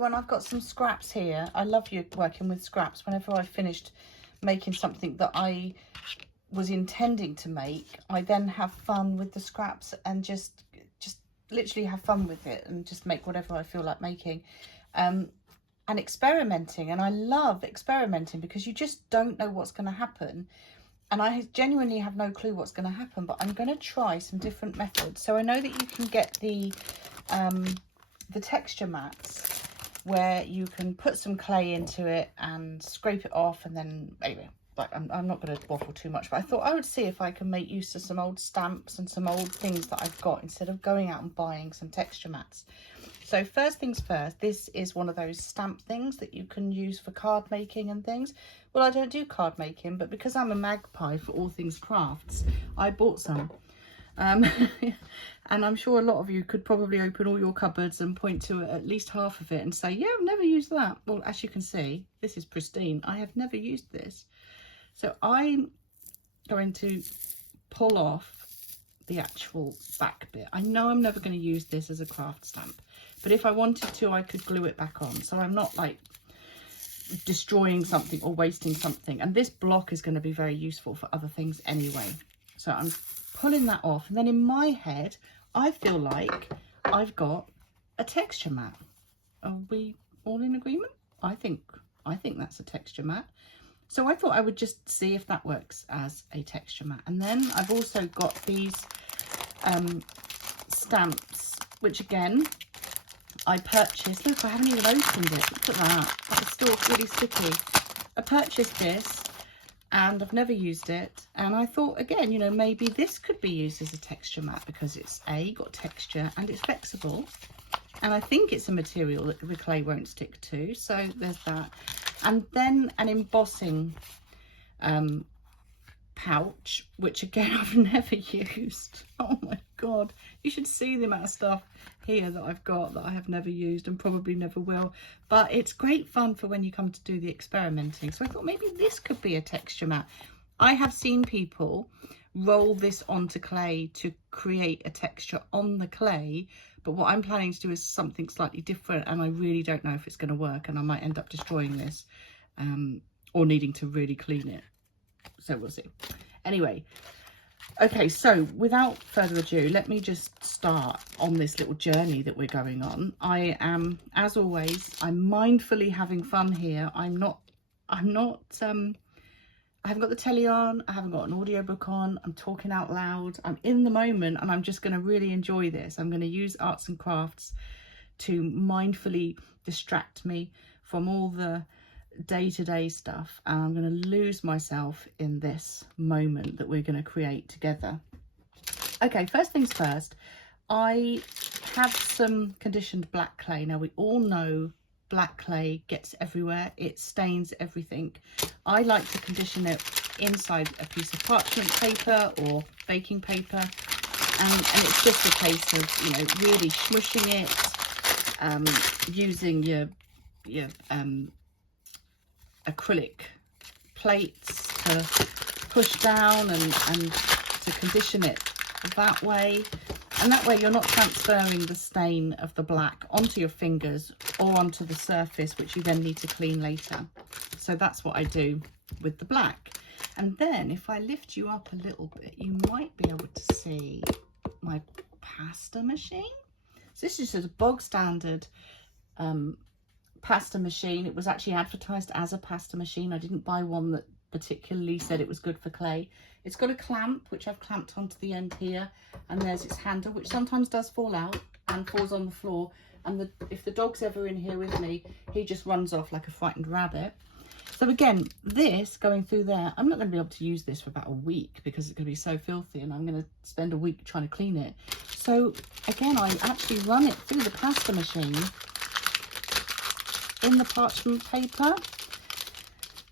everyone, I've got some scraps here. I love working with scraps. Whenever I've finished making something that I was intending to make, I then have fun with the scraps and just literally have fun with it and just make whatever I feel like making. And experimenting, and I love experimenting because you just don't know what's going to happen. And I genuinely have no clue what's going to happen, but I'm going to try some different methods. So I know that you can get the texture mats where you can put some clay into it and scrape it off, and then anyway, like I'm not going to waffle too much, but I thought I would see if I can make use of some old stamps and some old things that I've got instead of going out and buying some texture mats. So first things first, this is one of those stamp things that you can use for card making and things. Well, I don't do card making, but because I'm a magpie for all things crafts, I bought some. And I'm sure a lot of you could probably open all your cupboards and point to at least half of it and say, yeah, I've never used that. Well, as you can see, this is pristine. I have never used this. So I'm going to pull off the actual back bit. I know I'm never going to use this as a craft stamp, but if I wanted to, I could glue it back on. So I'm not like destroying something or wasting something. And this block is going to be very useful for other things anyway. So I'm pulling that off. And then in my head, I feel like I've got a texture mat. Are we all in agreement? I think that's a texture mat. So I thought I would just see if that works as a texture mat. And then I've also got these stamps, which again, I purchased. Look, I haven't even opened it. Look at that. It's still really sticky. I purchased this and I've never used it. And I thought, again, you know, maybe this could be used as a texture mat because it's got texture and it's flexible. And I think it's a material that the clay won't stick to. So there's that. And then an embossing pouch, which again I've never used. Oh my god, you should see the amount of stuff here that I've got that I have never used and probably never will, but it's great fun for when you come to do the experimenting. So I thought maybe this could be a texture mat. I have seen people roll this onto clay to create a texture on the clay, but what I'm planning to do is something slightly different, and I really don't know if it's going to work, and I might end up destroying this or needing to really clean it. So we'll see. Anyway, okay, so without further ado, let me just start on this little journey that we're going on. I am, as always, I'm mindfully having fun here. I haven't got the telly on, I haven't got an audiobook on, I'm talking out loud, I'm in the moment, and I'm just going to really enjoy this. I'm going to use arts and crafts to mindfully distract me from all the day-to-day stuff, and I'm going to lose myself in this moment that we're going to create together. Okay, first things first, I have some conditioned black clay. Now we all know black clay gets everywhere, it stains everything. I like to condition it inside a piece of parchment paper or baking paper, and it's just a case of, you know, really smushing it, using your acrylic plates to push down and to condition it that way. And that way you're not transferring the stain of the black onto your fingers or onto the surface, which you then need to clean later. So that's what I do with the black. And then if I lift you up a little bit, you might be able to see my pasta machine. So this is just a bog standard pasta machine. It was actually advertised as a pasta machine. I didn't buy one that particularly said it was good for clay. It's got a clamp, which I've clamped onto the end here, and there's its handle, which sometimes does fall out and falls on the floor, and if the dog's ever in here with me, he just runs off like a frightened rabbit. So again, this going through there, I'm not going to be able to use this for about a week because it's going to be so filthy, and I'm going to spend a week trying to clean it. So again, I actually run it through the pasta machine in the parchment paper.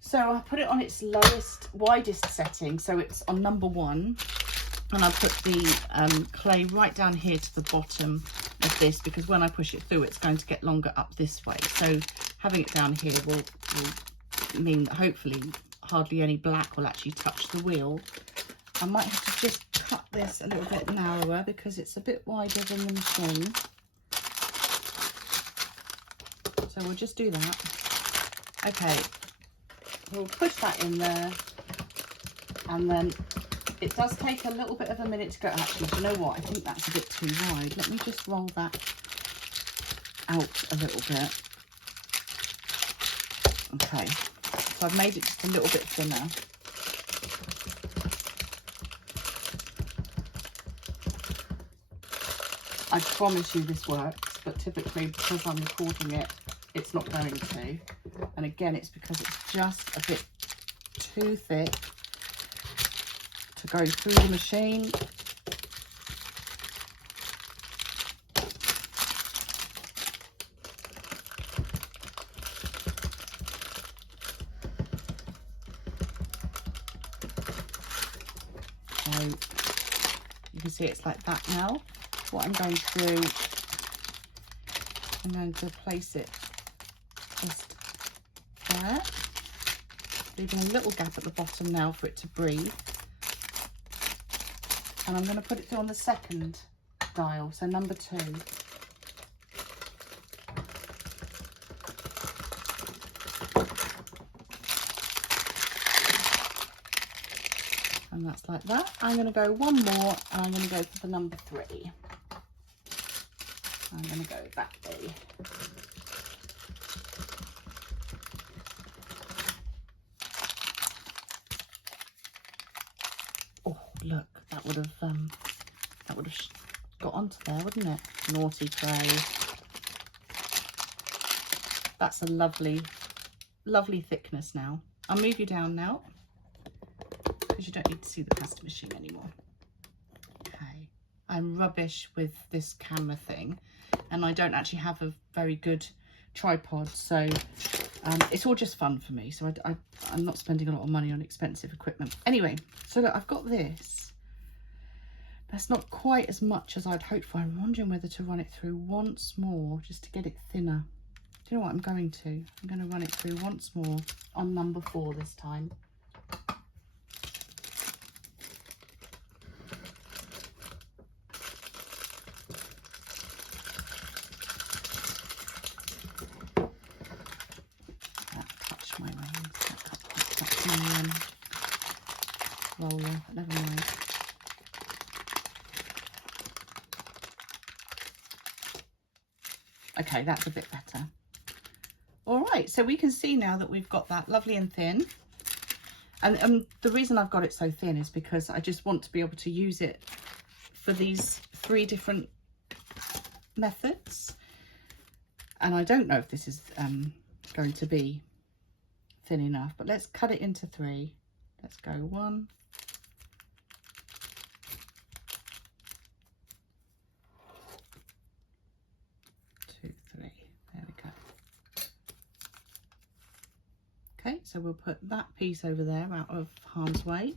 So I put it on its widest setting, so it's on number 1, and I put the clay right down here to the bottom of this, because when I push it through, it's going to get longer up this way. So having it down here will mean that hopefully hardly any black will actually touch the wheel. I might have to just cut this a little bit narrower because it's a bit wider than the machine. So So we'll just do that. Okay, we'll push that in there, and then it does take a little bit of a minute to go. Actually, do you know what? I think that's a bit too wide. Let me just roll that out a little bit. Okay, so I've made it just a little bit thinner. I promise you this works, but typically because I'm recording it, it's not going to. And again, it's because it's just a bit too thick to go through the machine. So you can see it's like that now. What I'm going to do, I'm going to place it just there, leaving a little gap at the bottom now for it to breathe. And I'm going to put it on the second dial, so number 2. And that's like that. I'm going to go one more, and I'm going to go for the number 3. I'm going to go that way. Oh, look, that would have got onto there, wouldn't it? Naughty clay. That's a lovely, lovely thickness now. I'll move you down now, because you don't need to see the pasta machine anymore. Okay, I'm rubbish with this camera thing, and I don't actually have a very good tripod, so it's all just fun for me. So I'm not spending a lot of money on expensive equipment. Anyway, so look, I've got this. That's not quite as much as I'd hoped for. I'm wondering whether to run it through once more just to get it thinner. Do you know what I'm going to? I'm going to run it through once more on number 4 this time. Touch my rings. Roller, but never mind. Okay, that's a bit better. All right, so we can see now that we've got that lovely and thin. And the reason I've got it so thin is because I just want to be able to use it for these 3 different methods. And I don't know if this is going to be thin enough, but let's cut it into 3. Let's go 1, 2, 3. There we go. Okay, so we'll put that piece over there out of harm's way.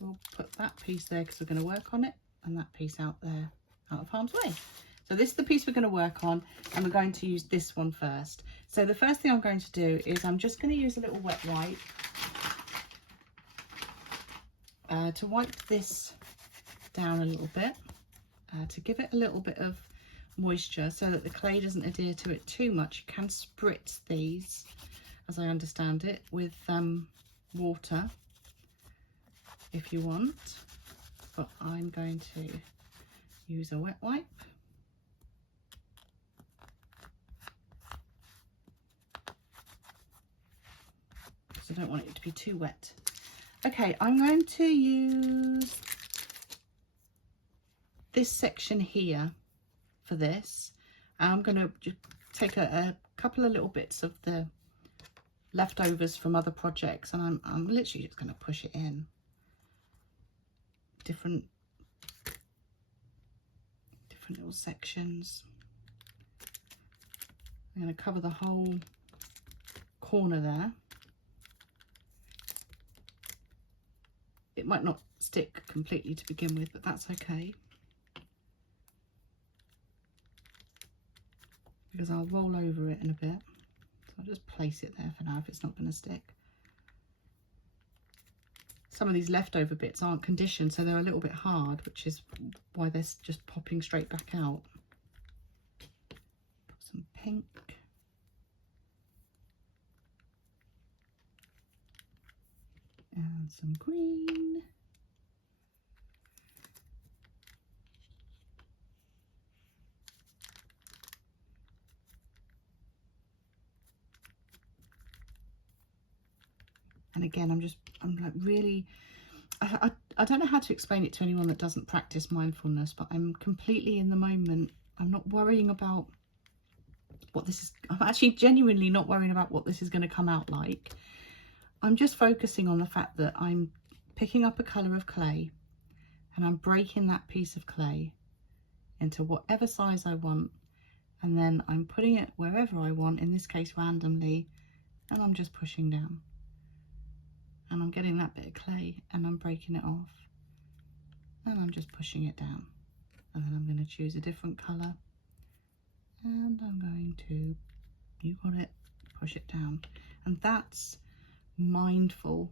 We'll put that piece there because we're going to work on it, and that piece out there out of harm's way. So this is the piece we're going to work on, and we're going to use this one first. So the first thing I'm going to do is I'm just going to use a little wet wipe to wipe this down a little bit, to give it a little bit of moisture so that the clay doesn't adhere to it too much. You can spritz these, as I understand it, with water if you want, but I'm going to use a wet wipe. Because I don't want it to be too wet. Okay, I'm going to use this section here for this. I'm going to just take a couple of little bits of the leftovers from other projects, and I'm literally just going to push it in. Different little sections. I'm going to cover the whole corner there. It might not stick completely to begin with, but that's okay, because I'll roll over it in a bit. So I'll just place it there for now if it's not going to stick. Some of these leftover bits aren't conditioned, so they're a little bit hard, which is why they're just popping straight back out. pink. And some green. And again, I'm like really, I don't know how to explain it to anyone that doesn't practice mindfulness, but I'm completely in the moment. I'm not worrying about what this is. I'm actually genuinely not worrying about what this is going to come out like. I'm just focusing on the fact that I'm picking up a colour of clay and I'm breaking that piece of clay into whatever size I want, and then I'm putting it wherever I want, in this case randomly, and I'm just pushing down. And I'm getting that bit of clay and I'm breaking it off and I'm just pushing it down, and then I'm going to choose a different colour and I'm going to, you got it, push it down. And that's mindful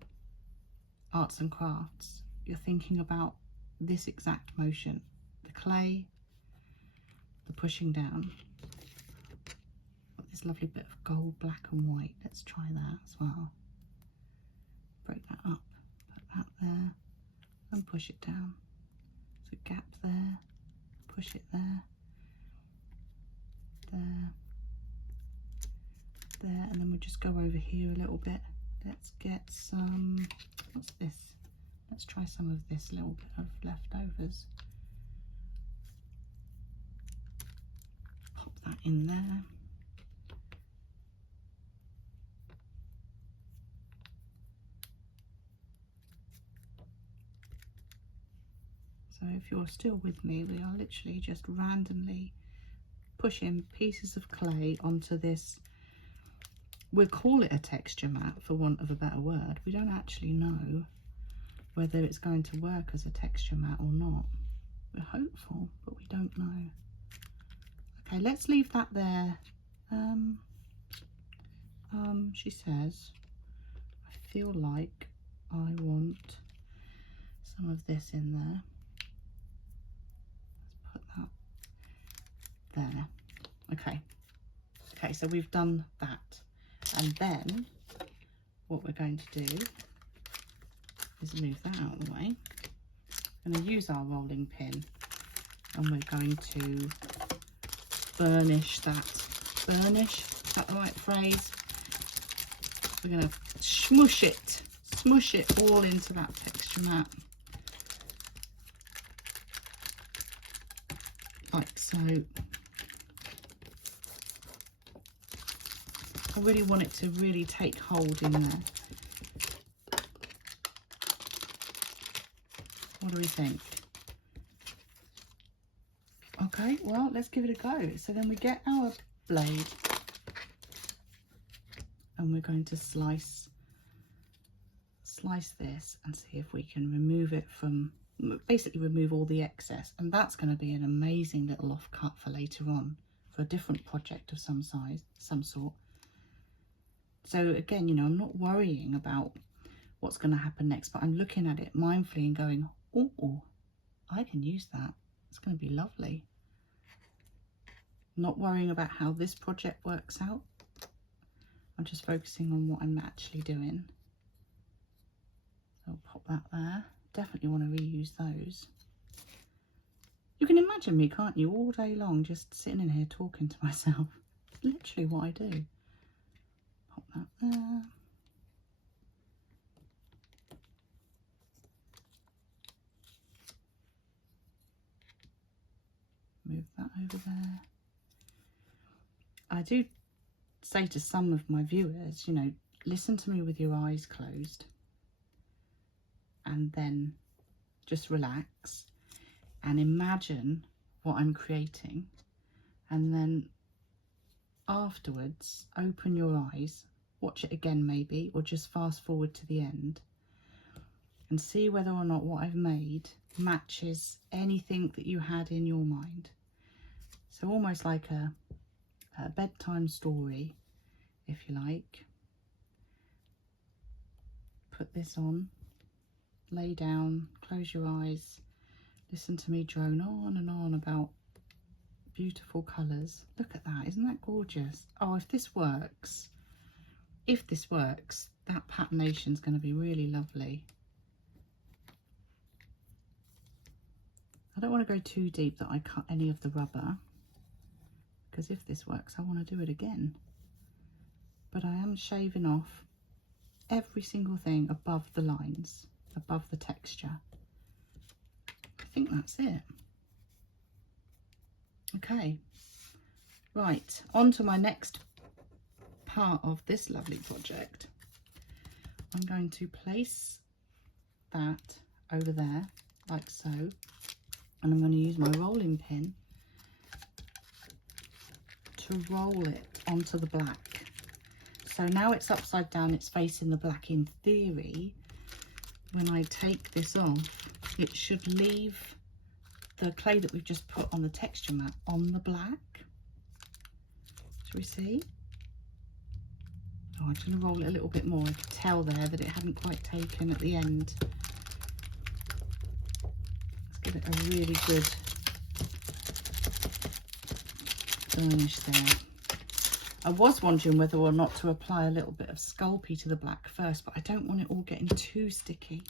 arts and crafts. You're thinking about this exact motion, the clay, the pushing down. Got this lovely bit of gold, black and white. Let's try that as well. Break that up, put that there and push it down. There's a gap there, push it there, there, there, and then we'll just go over here a little bit. Let's get some, what's this? Let's try some of this little bit of leftovers. Pop that in there. So if you're still with me, we are literally just randomly pushing pieces of clay onto this. We'll call it a texture mat for want of a better word. We don't actually know whether it's going to work as a texture mat or not. We're hopeful, but we don't know. Okay, let's leave that there. She says, I feel like I want some of this in there. Let's put that there. Okay, so we've done that. And then what we're going to do is move that out of the way. I'm going to use our rolling pin and we're going to burnish that. Burnish, is that the right phrase? We're going to smush it all into that texture mat. Like so. I really want it to really take hold in there. What do we think? Okay, well, let's give it a go. So then we get our blade and we're going to slice this and see if we can remove it from, basically remove all the excess. And that's going to be an amazing little offcut for later on, for a different project of some size, some sort. So again, you know, I'm not worrying about what's going to happen next, but I'm looking at it mindfully and going, oh, I can use that. It's going to be lovely. Not worrying about how this project works out. I'm just focusing on what I'm actually doing. So I'll pop that there. Definitely want to reuse those. You can imagine me, can't you, all day long just sitting in here talking to myself. It's literally what I do. Pop that there. Move that over there. I do say to some of my viewers, you know, listen to me with your eyes closed and then just relax and imagine what I'm creating, and then afterwards open your eyes, watch it again maybe, or just fast forward to the end and see whether or not what I've made matches anything that you had in your mind. So almost like a bedtime story, if you like. Put this on, lay down, close your eyes, listen to me drone on and on about Beautiful colours. Look at that, isn't that gorgeous? Oh, if this works, that patination is going to be really lovely. I don't want to go too deep that I cut any of the rubber, because if this works I want to do it again. But I am shaving off every single thing above the lines, above the texture. I think that's it. Okay, right, on to my next part of this lovely project. I'm going to place that over there like so, and I'm going to use my rolling pin to roll it onto the black. So now it's upside down, it's facing the black. In theory, when I take this off, it should leave the clay that we've just put on the texture mat on the black. Shall we see? Oh, I'm going to roll it a little bit more. I could tell there that it hadn't quite taken at the end. Let's give it a really good burnish there. I was wondering whether or not to apply a little bit of Sculpey to the black first, but I don't want it all getting too sticky.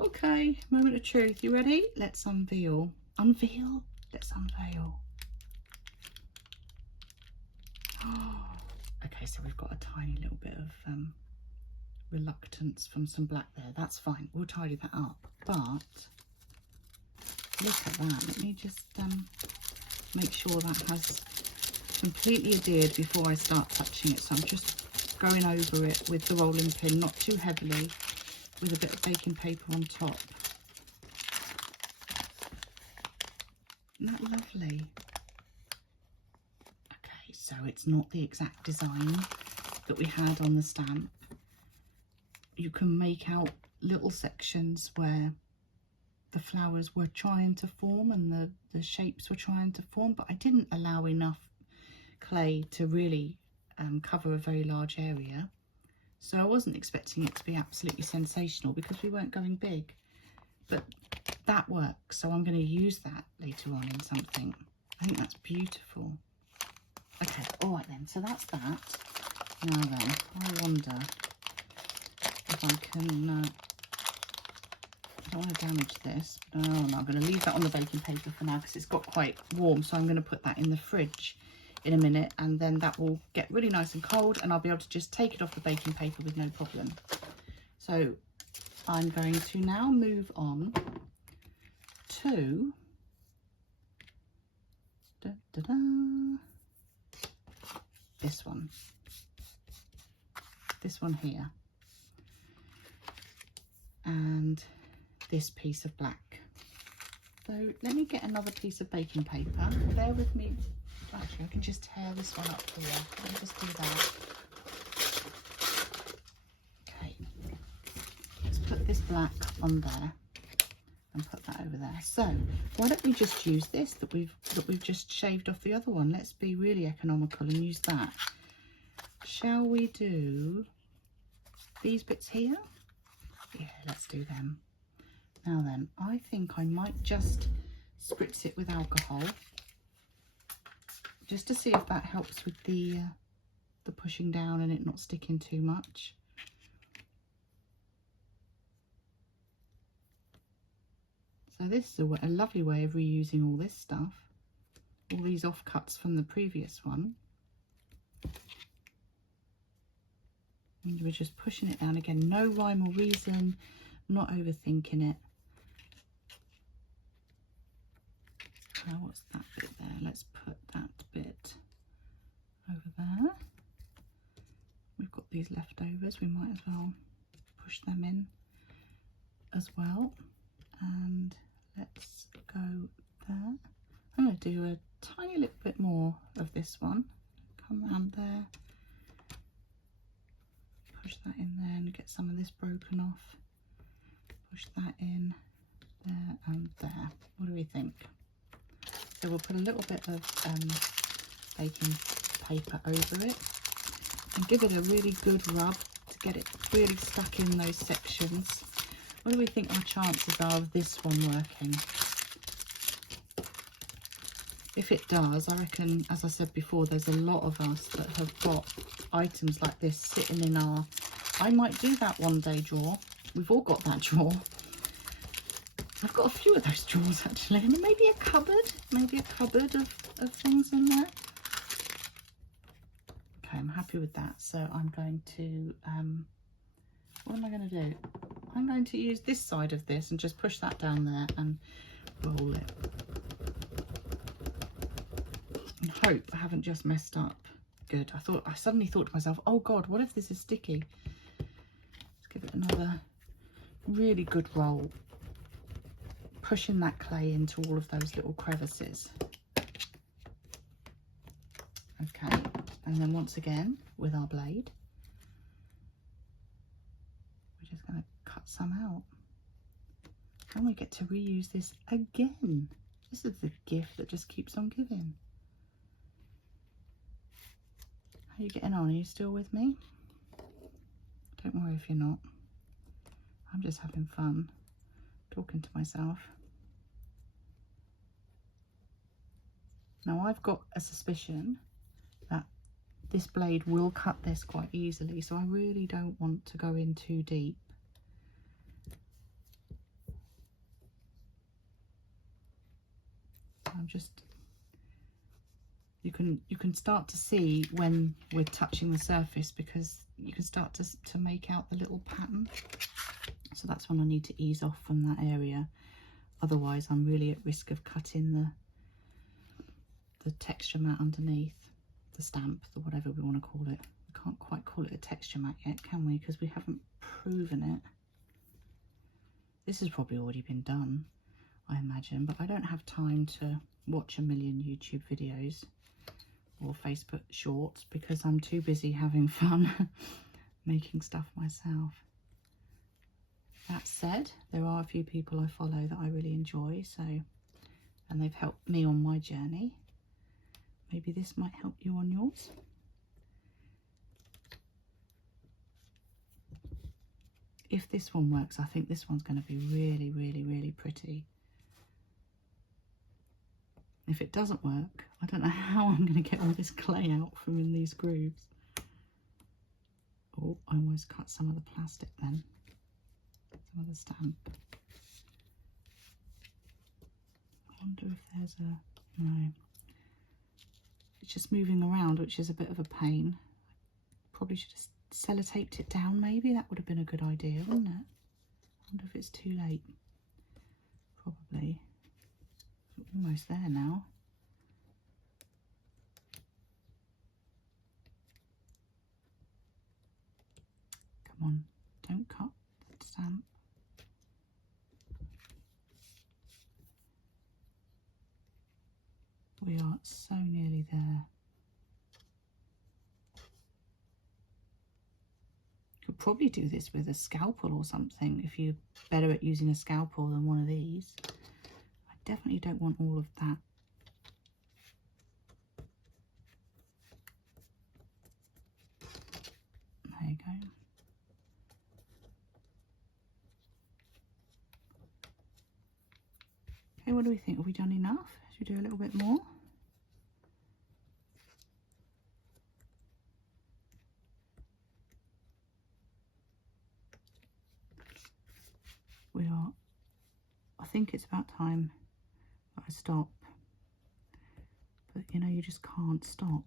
Okay, moment of truth. You ready? Let's unveil. Unveil? Let's unveil. Oh, okay, so we've got a tiny little bit of reluctance from some black there. That's fine. We'll tidy that up. But look at that. Let me just make sure that has completely adhered before I start touching it. So I'm just going over it with the rolling pin, not too heavily, with a bit of baking paper on top. Isn't that lovely? Okay, so it's not the exact design that we had on the stamp. You can make out little sections where the flowers were trying to form and the shapes were trying to form, but I didn't allow enough clay to really cover a very large area. So I wasn't expecting it to be absolutely sensational because we weren't going big, but that works. So I'm going to use that later on in something. I think that's beautiful. Okay, all right then, so that's that. Now then, I wonder if I can, I don't want to damage this. No, I'm going to leave that on the baking paper for now because it's got quite warm, so I'm going to put that in the fridge in a minute, and then that will get really nice and cold and I'll be able to just take it off the baking paper with no problem. So I'm going to now move on to this one here, and this piece of black. So let me get another piece of baking paper. Bear with me. Actually, I can just tear this one up here. Let me just do that. Okay. Let's put this black on there and put that over there. So why don't we just use this that we've just shaved off the other one? Let's be really economical and use that. Shall we do these bits here? Yeah, let's do them. Now then, I think I might just spritz it with alcohol, just to see if that helps with the pushing down and it not sticking too much. So this is a lovely way of reusing all this stuff, all these offcuts from the previous one. And we're just pushing it down again, no rhyme or reason, not overthinking it. Now what's that bit there? Let's put that bit over there. We've got these leftovers, we might as well push them in as well. And let's go there. I'm going to do a tiny little bit more of this one. Come around there, push that in there and get some of this broken off. Push that in there and there. What do we think? So we'll put a little bit of baking paper over it and give it a really good rub to get it really stuck in those sections. What do we think our chances are of this one working? if it does, I reckon, as I said before, there's a lot of us that have got items like this sitting in our, I might do that one day drawer. We've all got that drawer. I've got a few of those drawers actually, and maybe a cupboard of things in there. Okay, I'm happy with that. So I'm going to, what am I going to do? I'm going to use this side of this and just push that down there and roll it. And hope I haven't just messed up. Good. I suddenly thought to myself, oh God, what if this is sticky? Let's give it another really good roll. Pushing that clay into all of those little crevices. Okay, and then once again with our blade, we're just going to cut some out. And we get to reuse this again. This is the gift that just keeps on giving. How are you getting on? Are you still with me? Don't worry if you're not. I'm just having fun talking to myself. Now I've got a suspicion that this blade will cut this quite easily, so I really don't want to go in too deep. I'm just, you can start to see when we're touching the surface, because you can start to make out the little pattern. So that's when I need to ease off from that area. Otherwise I'm really at risk of cutting the texture mat underneath, the stamp, the whatever we want to call it. We can't quite call it a texture mat yet, can we? Because we haven't proven it. This has probably already been done, I imagine, but I don't have time to watch a million YouTube videos or Facebook shorts because I'm too busy having fun making stuff myself. That said, there are a few people I follow that I really enjoy, so, and they've helped me on my journey. Maybe this might help you on yours. If this one works, I think this one's going to be really, really, really pretty. If it doesn't work, I don't know how I'm going to get all this clay out from in these grooves. Oh, I almost cut some of the plastic then. Some of the stamp. I wonder if there's a... no. It's just moving around, which is a bit of a pain. Probably should have sellotaped it down maybe. That would have been a good idea, wouldn't it? I wonder if it's too late. Probably. Almost there now. Come on, don't cut the stamp. We are so nearly there. Could probably do this with a scalpel or something if you're better at using a scalpel than one of these. I definitely don't want all of that. There you go. Okay, what do we think? Have we done enough? Should we do a little bit more? We are, I think it's about time that I stop. But you know, you just can't stop.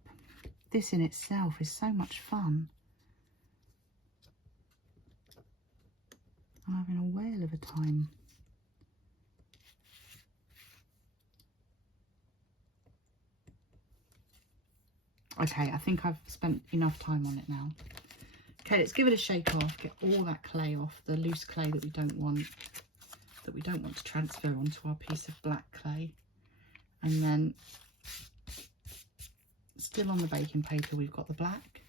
This in itself is so much fun. I'm having a whale of a time. Okay, I think I've spent enough time on it now. Okay, let's give it a shake off, get all that clay off, the loose clay that we don't want to transfer onto our piece of black clay. And then still on the baking paper we've got the black,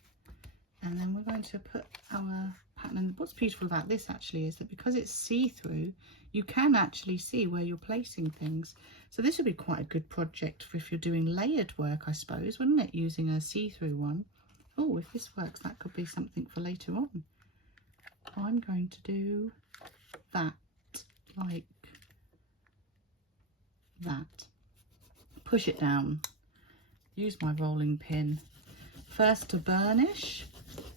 and then we're going to put our pattern. And what's beautiful about this actually is that because it's see-through, you can actually see where you're placing things. So this would be quite a good project for if you're doing layered work, I suppose, wouldn't it, using a see-through one. Oh, if this works, that could be something for later on. I'm going to do that like that. push it down, use my rolling pin first to burnish,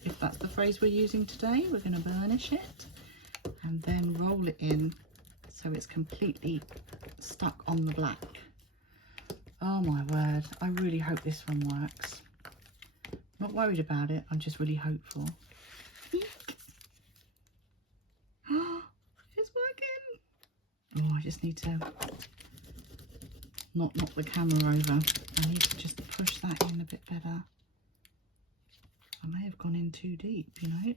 if that's the phrase we're using today. We're going to burnish it and then roll it in so it's completely stuck on the black. Oh my word, I really hope this one works. Not worried about it, I'm just really hopeful. It's working. Oh, I just need to not knock the camera over. I need to just push that in a bit better. I may have gone in too deep, you know.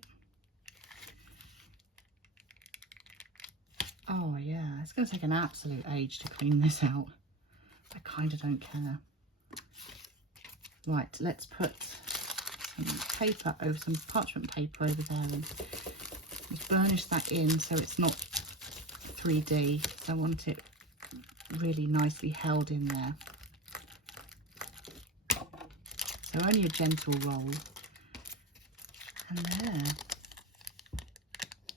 Oh yeah, it's going to take an absolute age to clean this out. I kind of don't care. Right, let's put some paper over, some parchment paper over there, and just burnish that in so it's not 3D. So I want it really nicely held in there. So only a gentle roll. And there.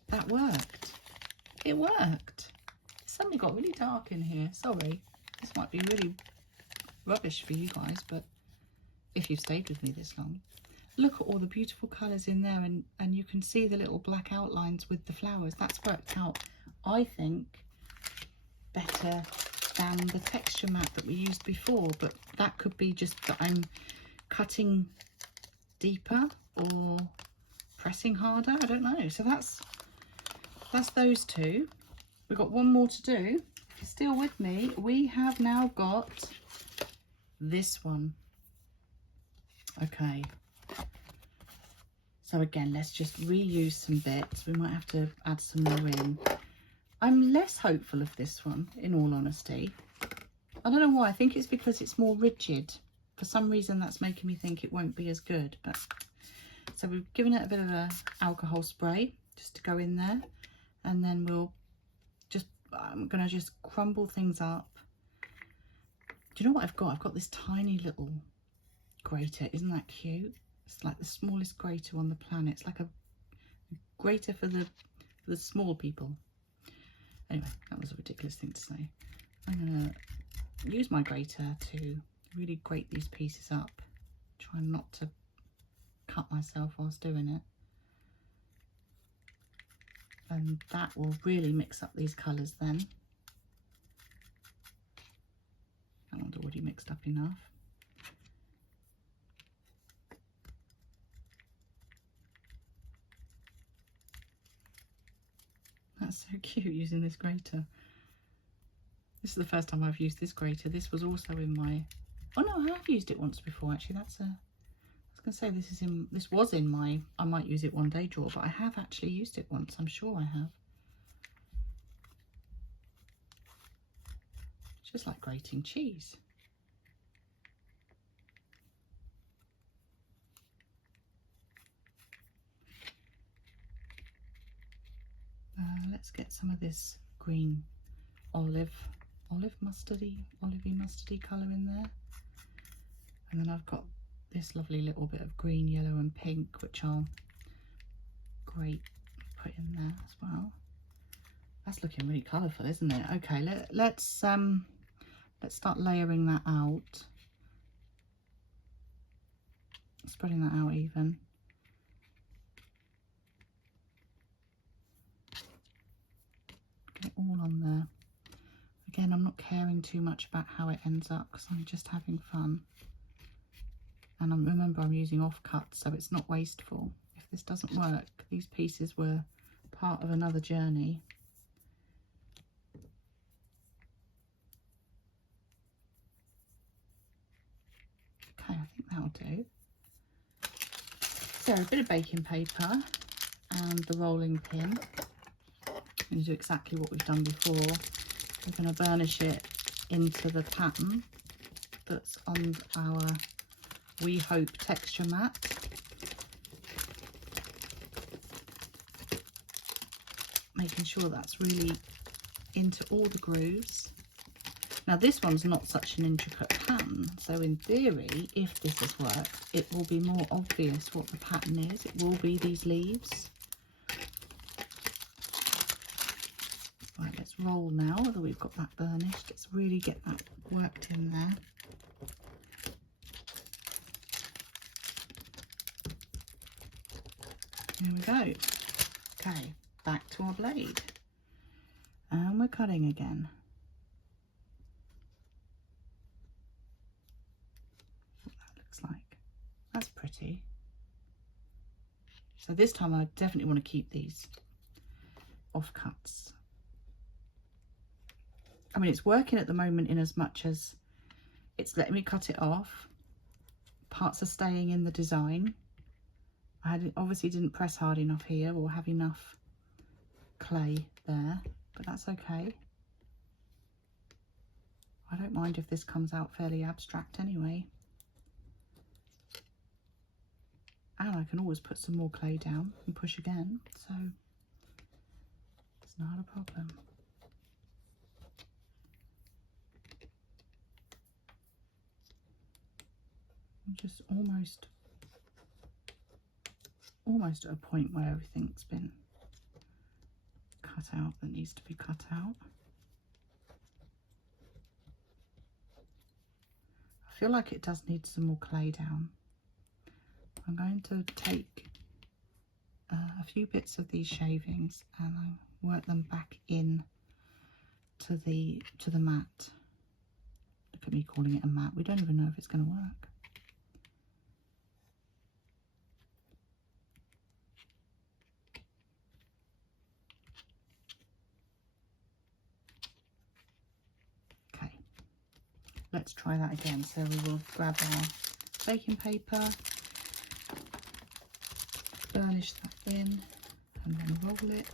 That worked. It worked. It suddenly got really dark in here. Sorry. This might be really rubbish for you guys, but if you've stayed with me this long. Look at all the beautiful colours in there, and you can see the little black outlines with the flowers. That's worked out, I think, better than the texture mat that we used before, but that could be just that I'm cutting deeper or pressing harder. I don't know. So that's those two. We've got one more to do. If you're still with me, we have now got this one. Okay. So again, let's just reuse some bits. We might have to add some more in. I'm less hopeful of this one, in all honesty. I don't know why. I think it's because it's more rigid. For some reason, that's making me think it won't be as good. But so we've given it a bit of a alcohol spray just to go in there, and then I'm gonna just crumble things up. Do you know what I've got? I've got this tiny little grater. Isn't that cute? It's like the smallest grater on the planet. It's like a grater for the small people. Anyway, that was a ridiculous thing to say. I'm going to use my grater to really grate these pieces up. Try not to cut myself whilst doing it. And that will really mix up these colours then. That one's already mixed up enough. That's so cute using this grater. This is the first time I've used this grater. This was also in my... Oh no, I have used it once before actually. That's a... I was going to say this was in my I might use it one day drawer, but I have actually used it once. I'm sure I have. It's just like grating cheese. Let's get some of this green olivey mustardy colour in there. And then I've got this lovely little bit of green, yellow and pink, which I'll put in there as well. That's looking really colourful, isn't it? Okay, let's start layering that out. Spreading that out even. Get it all on there. Again, I'm not caring too much about how it ends up because I'm just having fun. And remember, I'm using offcuts, so it's not wasteful. If this doesn't work, these pieces were part of another journey. Okay, I think that'll do. So a bit of baking paper and the rolling pin. I'm going to do exactly what we've done before. We're going to burnish it into the pattern that's on our We Hope texture mat. Making sure that's really into all the grooves. Now this one's not such an intricate pattern, so in theory, if this has worked, it will be more obvious what the pattern is. It will be these leaves. Right, let's roll now, although we've got that burnished. Let's really get that worked in there. Here we go. Okay, back to our blade. And we're cutting again. What that looks like. That's pretty. So this time I definitely want to keep these offcuts. I mean, it's working at the moment in as much as it's letting me cut it off. Parts are staying in the design. I obviously didn't press hard enough here or have enough clay there, but that's okay. I don't mind if this comes out fairly abstract anyway. And I can always put some more clay down and push again, so it's not a problem. I'm just almost at a point where everything's been cut out that needs to be cut out. I feel like it does need some more clay down. I'm going to take a few bits of these shavings and I work them back in to the mat. Look at me calling it a mat. We don't even know if it's going to work. Okay, let's try that again. So we will grab our baking paper, burnish that in, and then roll it.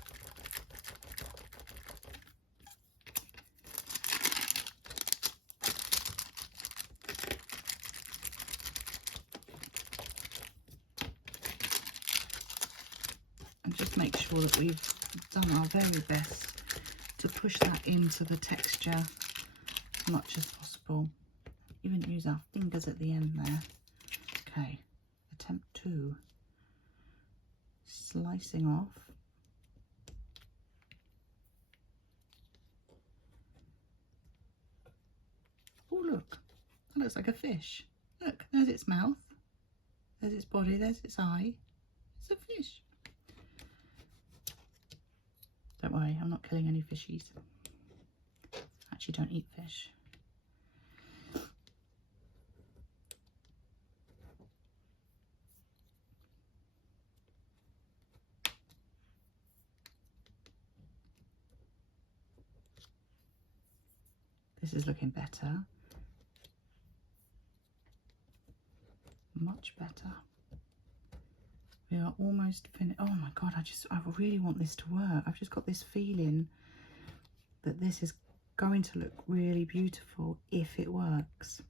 And just make sure that we've done our very best to push that into the texture as much as possible. Even use our fingers at the end there. Okay, attempt 2. Slicing off. Oh look, that looks like a fish. Look, there's its mouth, there's its body, there's its eye. It's a fish. Don't worry, I'm not killing any fishies. I actually don't eat fish. This is looking better. Much better. We are almost finished. Oh my God, I really want this to work. I've just got this feeling that this is going to look really beautiful if it works.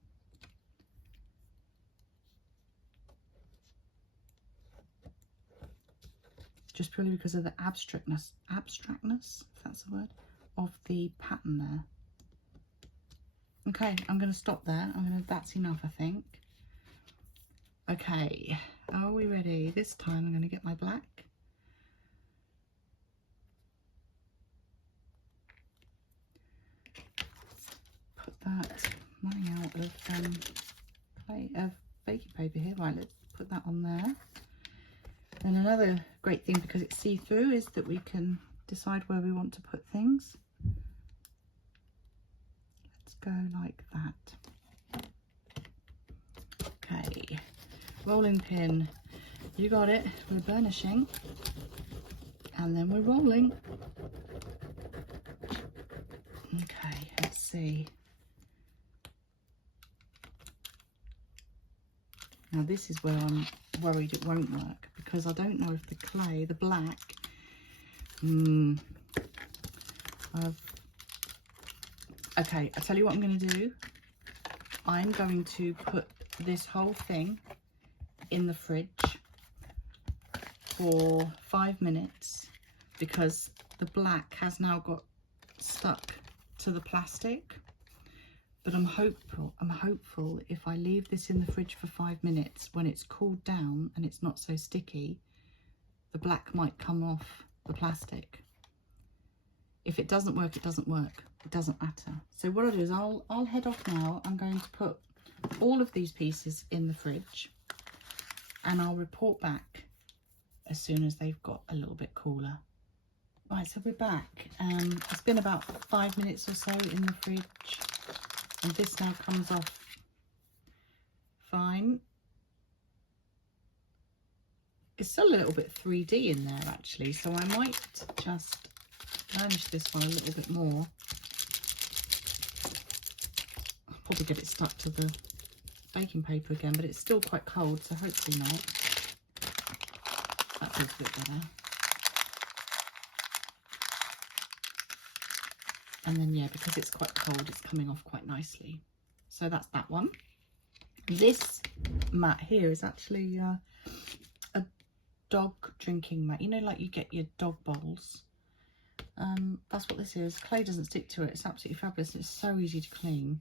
Just purely because of the abstractness, if that's the word, of the pattern there. Okay, I'm going to stop there. That's enough, I think. Okay, are we ready? This time I'm going to get my black. Put that running out of baking paper here. Right, let's put that on there. And another great thing, because it's see-through, is that we can decide where we want to put things. Let's go like that. Okay, rolling pin, you got it. We're burnishing and then we're rolling. Okay, let's see. Now this is where I'm worried it won't work, because I don't know if the clay, the black, okay, I'll tell you what I'm going to do. I'm going to put this whole thing in the fridge for 5 minutes, because the black has now got stuck to the plastic. But I'm hopeful if I leave this in the fridge for 5 minutes, when it's cooled down and it's not so sticky, the black might come off the plastic. If it doesn't work, it doesn't work. It doesn't matter. So what I'll do is I'll head off now. I'm going to put all of these pieces in the fridge and I'll report back as soon as they've got a little bit cooler. Right, so we're back. It's been about 5 minutes or so in the fridge, and this now comes off fine. It's still a little bit 3D in there actually, so I might just burnish this one a little bit more. I'll probably get it stuck to the baking paper again, but it's still quite cold, so hopefully not. That feels a bit better. And then, yeah, because it's quite cold, it's coming off quite nicely. So that's that one. This mat here is actually a dog drinking mat. You know, like you get your dog bowls. That's what this is. Clay doesn't stick to it. It's absolutely fabulous. It's so easy to clean.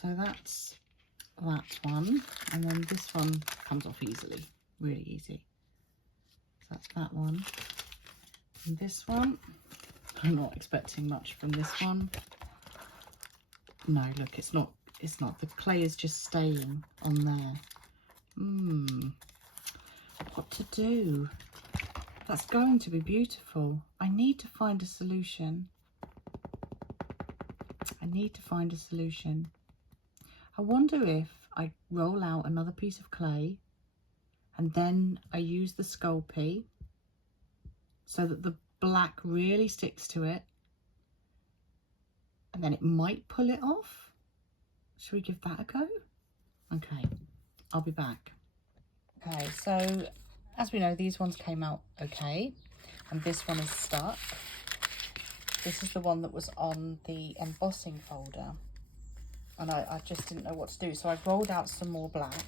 So that's that one. And then this one comes off easily. Really easy. So that's that one. And this one. I'm not expecting much from this one. No, look, it's not. The clay is just staying on there. What to do? That's going to be beautiful. I need to find a solution. I wonder if I roll out another piece of clay and then I use the Sculpey so that the black really sticks to it, and then it might pull it off. Should we give that a go? Okay, I'll be back. Okay, so as we know, these ones came out okay, and this one is stuck. This is the one that was on the embossing folder, and I just didn't know what to do, so I've rolled out some more black,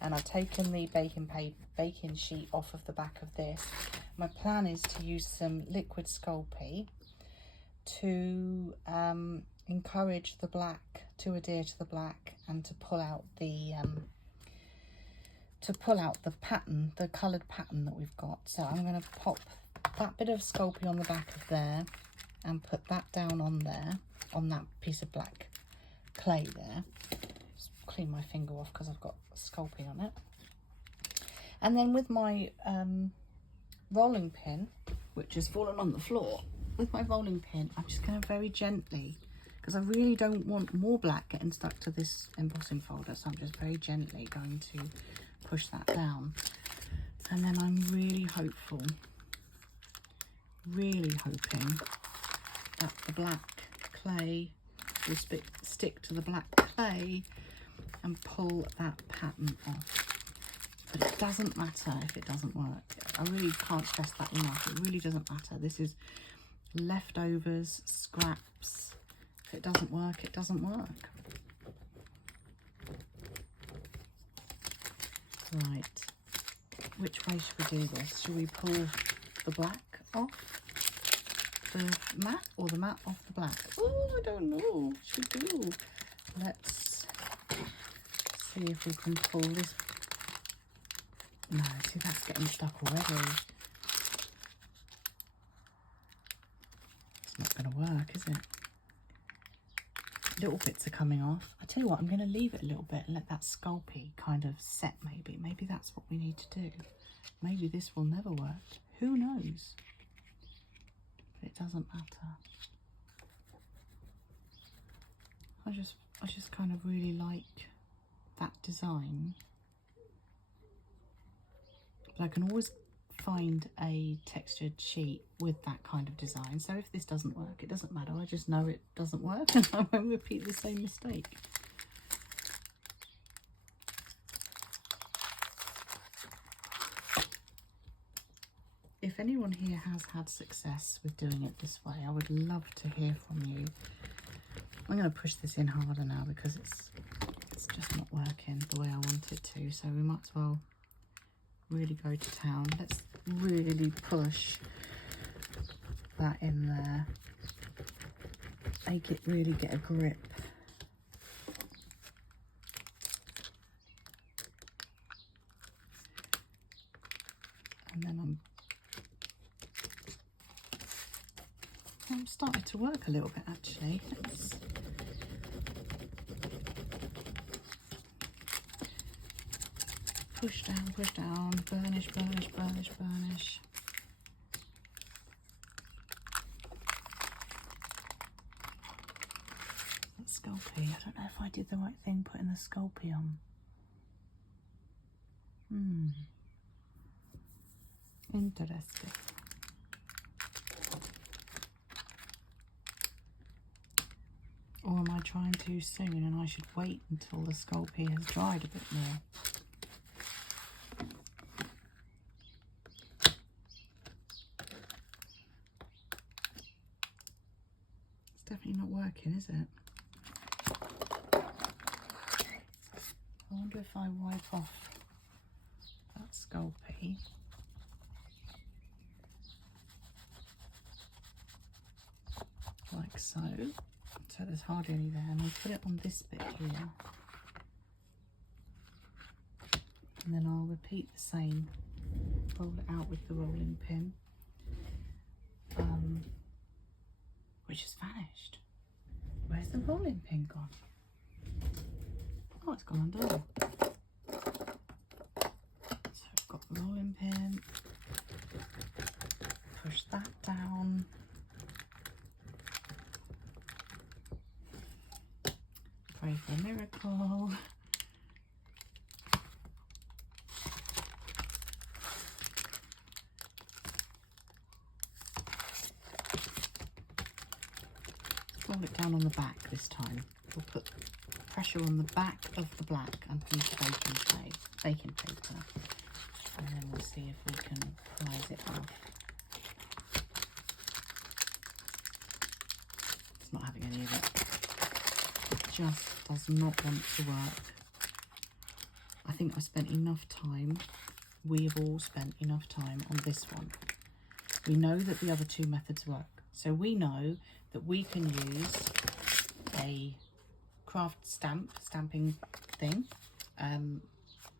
and I've taken the baking sheet off of the back of this. My plan is to use some liquid Sculpey to encourage the black to adhere to the black, and to pull out the pattern, the coloured pattern that we've got. So I'm going to pop that bit of Sculpey on the back of there and put that down on there, on that piece of black clay there. Just clean my finger off because I've got Sculpey on it. And then with my rolling pin, which has fallen on the floor, with my rolling pin, I'm just going to very gently, because I really don't want more black getting stuck to this embossing folder, so I'm just very gently going to push that down. And then I'm really hoping that the black clay will stick to the black clay and pull that pattern off. But it doesn't matter if it doesn't work. I really can't stress that enough. It really doesn't matter. This is leftovers, scraps. If it doesn't work, it doesn't work. Right. Which way should we do this? Should we pull the black off the mat, or the mat off the black? Oh, I don't know what should we do. Let's see if we can pull this. No, see, that's getting stuck already. It's not going to work, is it? Little bits are coming off. I tell you what, I'm going to leave it a little bit and let that Sculpey kind of set maybe. Maybe that's what we need to do. Maybe this will never work. Who knows? But it doesn't matter. I just kind of really like that design. But I can always find a textured sheet with that kind of design. So if this doesn't work, it doesn't matter. I just know it doesn't work and I won't repeat the same mistake. If anyone here has had success with doing it this way, I would love to hear from you. I'm going to push this in harder now because it's just not working the way I want it to. So we might as well really go to town. Let's really push that in there. Make it really get a grip. And then I'm starting to work a little bit actually. push down, burnish, burnish, burnish, burnish. That Sculpey, I don't know if I did the right thing putting the Sculpey on. Interesting. Or am I trying too soon and I should wait until the Sculpey has dried a bit more? It's definitely not working, is it? I wonder if I wipe off that Sculpey. Like so. So there's hardly any there, and I'll put it on this bit here. And then I'll repeat the same. Roll it out with the rolling pin. Which has vanished. Where's the rolling pin gone? Oh, it's gone undone. So I've got the rolling pin. Push that down. Pray for a miracle. Roll it down on the back this time. We'll put pressure on the back of the black underneath the baking paper, and then we'll see if we can prise it off. It's not having any of it. It just does not want to work. I think I spent enough time, we have all spent enough time on this one. We know that the other two methods work. So we know that we can use a craft stamping thing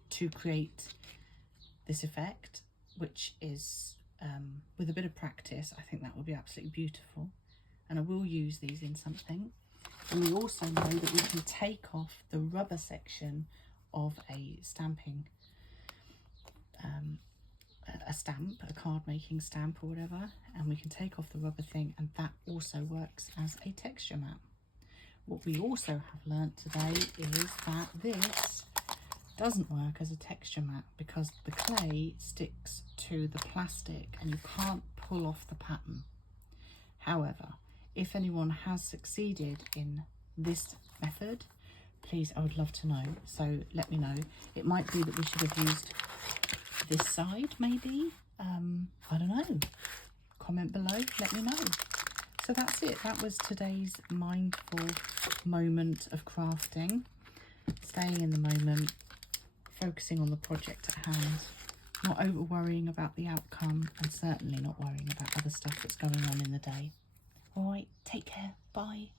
to create this effect, which is, with a bit of practice, I think that will be absolutely beautiful. And I will use these in something. And we also know that we can take off the rubber section of a stamping, a stamp, a card making stamp or whatever, and we can take off the rubber thing, and that also works as a texture mat. What we also have learnt today is that this doesn't work as a texture mat because the clay sticks to the plastic and you can't pull off the pattern. However, if anyone has succeeded in this method, please, I would love to know. So let me know. It might be that we should have used this side, maybe. I don't know. Comment below, let me know. So that's it. That was today's mindful moment of crafting. Staying in the moment, focusing on the project at hand, not over worrying about the outcome, and certainly not worrying about other stuff that's going on in the day. All right, take care. Bye.